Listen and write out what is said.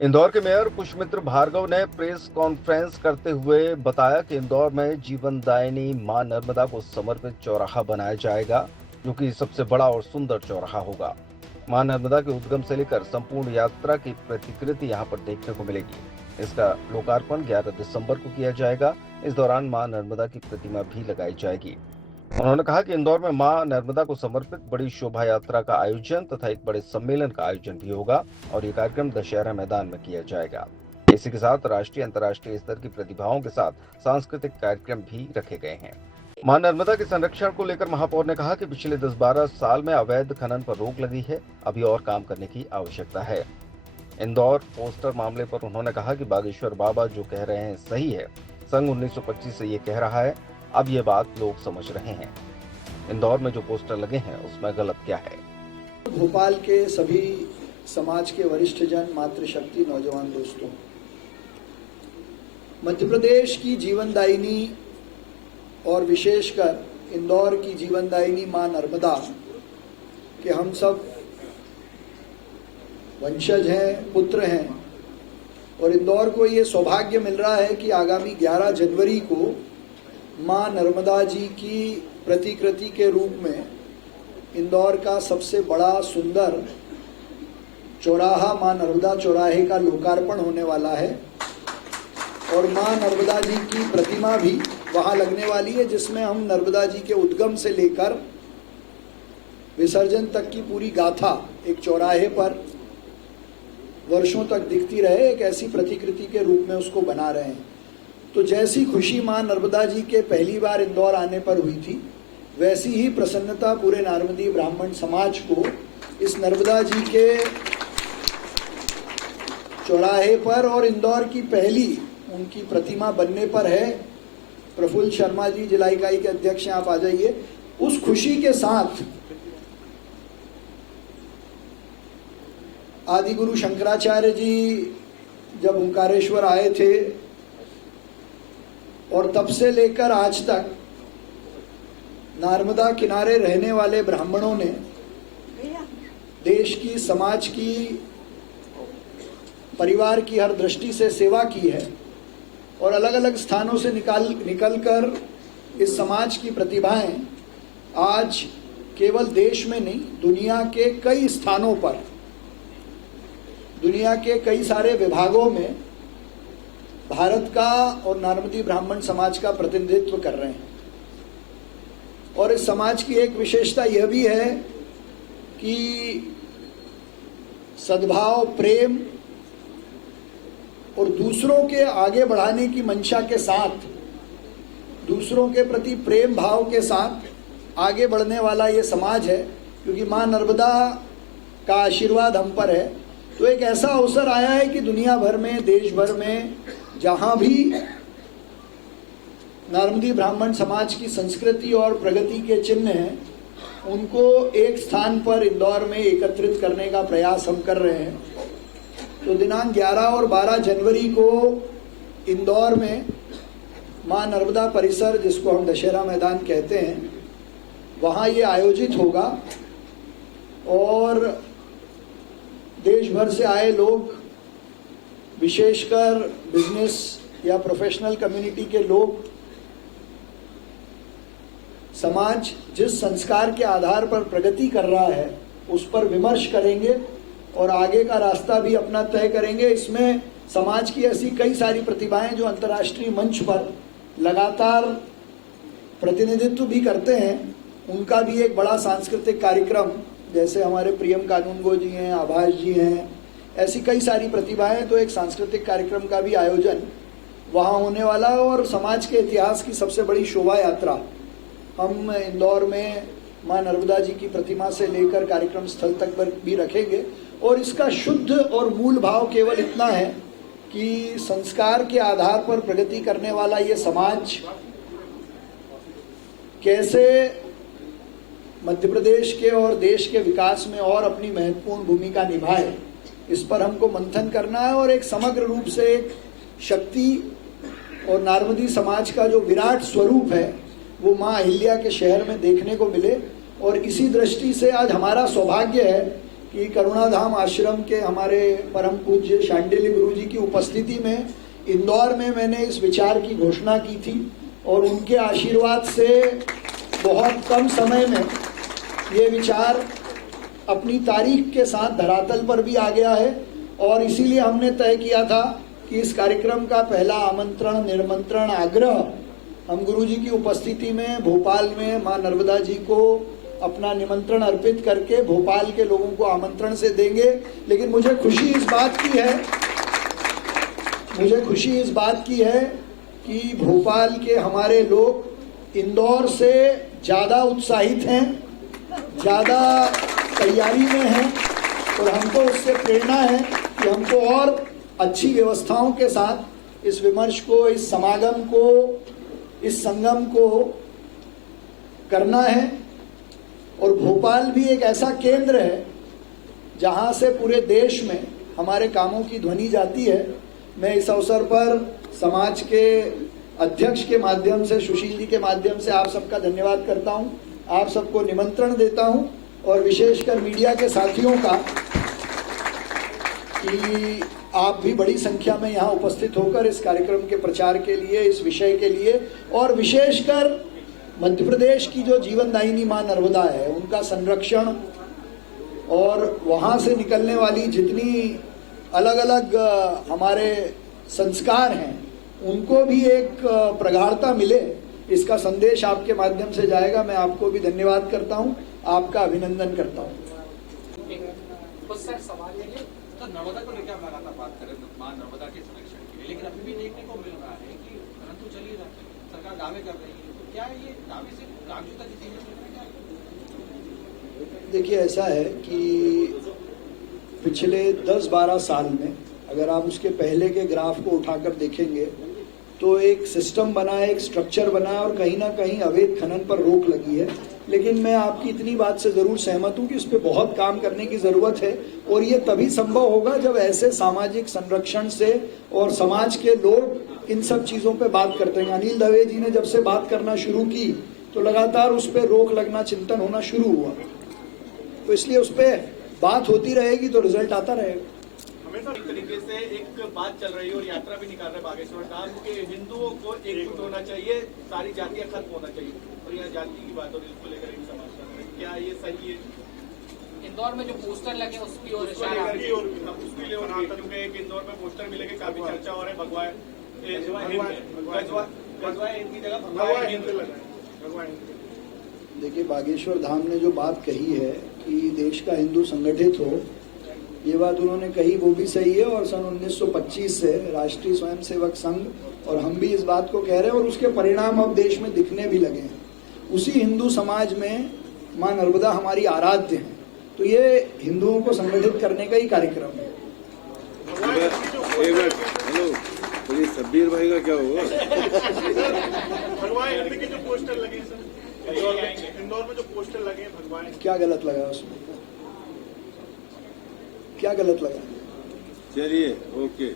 इंदौर के मेयर पुष्पमित्र भार्गव ने press conference करते हुए बताया कि इंदौर में जीवनदायिनी मां नर्मदा को समर्पित चौराहा बनाया जाएगा, जो कि सबसे बड़ा और सुंदर चौराहा होगा। मां नर्मदा के उद्गम से लेकर संपूर्ण यात्रा की प्रतिकृति यहां पर देखने को मिलेगी। इसका लोकार्पण 11 दिसंबर को किया जाएगा। इस दौरान मां नर्मदा की प्रतिमा भी लगाई जाएगी। उन्होंने कहा कि इंदौर में मां नर्मदा को समर्पित बड़ी शोभा यात्रा का आयोजन तथा एक बड़े सम्मेलन का आयोजन भी होगा और ये कार्यक्रम दशहरा मैदान में किया जाएगा। इसी के साथ राष्ट्रीय अंतर्राष्ट्रीय स्तर की प्रतिभाओं के साथ सांस्कृतिक कार्यक्रम भी रखे गए हैं। मां नर्मदा के संरक्षण को लेकर महापौर ने कहा कि पिछले 10-12 साल में अवैध खनन पर रोक लगी है, अभी और काम करने की आवश्यकता है। इंदौर पोस्टर मामले पर उन्होंने कहा कि बागेश्वर बाबा जो कह रहे हैं सही है। संघ 1925 से ये कह रहा है, अब ये बात लोग समझ रहे हैं। इंदौर में जो पोस्टर लगे हैं उसमें गलत क्या है। भोपाल के सभी समाज के वरिष्ठ जन, मातृशक्ति, नौजवान दोस्तों, मध्य प्रदेश की जीवनदायिनी और विशेषकर इंदौर की जीवनदायिनी मां नर्मदा के हम सब वंशज हैं, पुत्र हैं और इंदौर को ये सौभाग्य मिल रहा है कि आगामी 11 जनवरी को मां नर्मदा जी की प्रतिकृति के रूप में इंदौर का सबसे बड़ा सुंदर चौराहा मां नर्मदा चौराहे का लोकार्पण होने वाला है और मां नर्मदा जी की प्रतिमा भी वहां लगने वाली है, जिसमें हम नर्मदा जी के उद्गम से लेकर विसर्जन तक की पूरी गाथा एक चौराहे पर वर्षों तक दिखती रहे, एक ऐसी प्रतिकृति के रूप में उसको बना रहे हैं। तो जैसी खुशी मां नर्मदा जी के पहली बार इंदौर आने पर हुई थी, वैसी ही प्रसन्नता पूरे नार्मदी ब्राह्मण समाज को इस नर्मदा जी के चौराहे पर और इंदौर की पहली उनकी प्रतिमा बनने पर है। प्रफुल्ल शर्मा जी जिला इकाई के अध्यक्ष हैं, आप आ जाइए। उस खुशी के साथ आदि गुरु शंकराचार्य जी जब ओंकारेश्वर आए थे और तब से लेकर आज तक नर्मदा किनारे रहने वाले ब्राह्मणों ने देश की, समाज की, परिवार की हर दृष्टि से सेवा की है और अलग अलग स्थानों से निकलकर इस समाज की प्रतिभाएं आज केवल देश में नहीं, दुनिया के कई स्थानों पर, दुनिया के कई सारे विभागों में भारत का और नार्मदी ब्राह्मण समाज का प्रतिनिधित्व कर रहे हैं। और इस समाज की एक विशेषता यह भी है कि सद्भाव, प्रेम और दूसरों के आगे बढ़ाने की मंशा के साथ, दूसरों के प्रति प्रेम भाव के साथ आगे बढ़ने वाला ये समाज है। क्योंकि मां नर्मदा का आशीर्वाद हम पर है, तो एक ऐसा अवसर आया है कि दुनिया भर में, देश भर में जहां भी नार्मदी ब्राह्मण समाज की संस्कृति और प्रगति के चिन्ह हैं, उनको एक स्थान पर इंदौर में एकत्रित करने का प्रयास हम कर रहे हैं। तो दिनांक 11 और 12 जनवरी को इंदौर में मां नर्मदा परिसर, जिसको हम दशहरा मैदान कहते हैं, वहाँ ये आयोजित होगा और देश भर से आए लोग, विशेषकर बिजनेस या प्रोफेशनल कम्युनिटी के लोग, समाज जिस संस्कार के आधार पर प्रगति कर रहा है उस पर विमर्श करेंगे और आगे का रास्ता भी अपना तय करेंगे। इसमें समाज की ऐसी कई सारी प्रतिभाएं जो अंतर्राष्ट्रीय मंच पर लगातार प्रतिनिधित्व भी करते हैं, उनका भी एक बड़ा सांस्कृतिक कार्यक्रम, जैसे हमारे प्रियम कानूनगो जी हैं, आभास जी हैं, ऐसी कई सारी प्रतिभाएं, तो एक सांस्कृतिक कार्यक्रम का भी आयोजन वहाँ होने वाला है। और समाज के इतिहास की सबसे बड़ी शोभा यात्रा हम इंदौर में मां नर्मदा जी की प्रतिमा से लेकर कार्यक्रम स्थल तक पर भी रखेंगे। और इसका शुद्ध और मूल भाव केवल इतना है कि संस्कार के आधार पर प्रगति करने वाला ये समाज कैसे मध्य प्रदेश के और देश के विकास में और अपनी महत्वपूर्ण भूमिका निभाए, इस पर हमको मंथन करना है। और एक समग्र रूप से एक शक्ति और नार्मदी समाज का जो विराट स्वरूप है वो मां अहिल्या के शहर में देखने को मिले। और इसी दृष्टि से आज हमारा सौभाग्य है कि करुणाधाम आश्रम के हमारे परम पूज्य शांडिल्य गुरु जी की उपस्थिति में इंदौर में मैंने इस विचार की घोषणा की थी और उनके आशीर्वाद से बहुत कम समय में ये विचार अपनी तारीख के साथ धरातल पर भी आ गया है। और इसीलिए हमने तय किया था कि इस कार्यक्रम का पहला आमंत्रण निमंत्रण आग्रह हम गुरु जी की उपस्थिति में भोपाल में मां नर्मदा जी को अपना निमंत्रण अर्पित करके भोपाल के लोगों को आमंत्रण से देंगे। लेकिन मुझे खुशी इस बात की है कि भोपाल के हमारे लोग इंदौर से ज़्यादा उत्साहित हैं, ज़्यादा तैयारी में हैं और हमको उससे प्रेरणा है कि हमको और अच्छी व्यवस्थाओं के साथ इस विमर्श को, इस समागम को, इस संगम को करना है। और भोपाल भी एक ऐसा केंद्र है जहां से पूरे देश में हमारे कामों की ध्वनि जाती है। मैं इस अवसर पर समाज के अध्यक्ष के माध्यम से, सुशील जी के माध्यम से आप सबका धन्यवाद करता हूं, आप सबको निमंत्रण देता हूं और विशेषकर मीडिया के साथियों का कि आप भी बड़ी संख्या में यहाँ उपस्थित होकर इस कार्यक्रम के प्रचार के लिए, इस विषय के लिए और विशेषकर मध्य प्रदेश की जो जीवनदायिनी मां नर्मदा है उनका संरक्षण और वहाँ से निकलने वाली जितनी अलग अलग हमारे संस्कार हैं उनको भी एक प्रगाढ़ता मिले, इसका संदेश आपके माध्यम से जाएगा। मैं आपको भी धन्यवाद करता हूँ, आपका अभिनंदन करता हूँ। सर सवाल ये तो नर्मदा को लेकर हम लगातार बात करें मां नर्मदा के संरक्षण के लिए, लेकिन अभी भी देखने को मिल रहा है कि परंतु चलिए सरकार दावे कर रही है, तो क्या ये दावे से कागजुता की चीजें मिल रही है? देखिए ऐसा है कि पिछले 10-12 साल में अगर आप उसके पहले के ग्राफ को उठाकर देखेंगे तो एक सिस्टम बना है, एक स्ट्रक्चर बना है और कहीं ना कहीं अवैध खनन पर रोक लगी है। लेकिन मैं आपकी इतनी बात से जरूर सहमत हूं कि उस पर बहुत काम करने की जरूरत है और ये तभी संभव होगा जब ऐसे सामाजिक संरक्षण से और समाज के लोग इन सब चीजों पे बात करते हैं। अनिल दवे जी ने जब से बात करना शुरू की तो लगातार उस पर रोक लगना, चिंतन होना शुरू हुआ, तो इसलिए उस पर बात होती रहेगी तो रिजल्ट आता रहेगा। हमेशा एक तरीके से एक बात चल रही है और यात्रा भी निकाल रहे बागेश्वर धाम के हिंदुओं को एकजुट होना चाहिए, सारी जातियां खत्म होना चाहिए और यहाँ जाति की बात हो रही है, उसको लेकर समाज का क्या ये सही है? इंदौर में जो पोस्टर लगे उसकी और क्योंकि एक इंदौर में पोस्टर मिलेंगे, काफी चर्चा हो रहा है भगवान इनकी जगह भगवान। देखिए बागेश्वर धाम ने जो बात कही है कि देश का हिंदू संगठित हो, ये बात उन्होंने कही वो भी सही है और सन 1925 से राष्ट्रीय स्वयंसेवक संघ और हम भी इस बात को कह रहे हैं और उसके परिणाम अब देश में दिखने भी लगे हैं। उसी हिंदू समाज में मां नर्मदा हमारी आराध्य है, तो ये हिंदुओं को संगठित करने का ही कार्यक्रम है। हेलो, तो ये शब्बीर भाई का क्या हुआ? भगवान के जो पोस्टर लगे सर इंदौर में जो पोस्टर लगे हैं भगवान, क्या गलत लगा उसमें? क्या गलत लगा? चलिए ओके।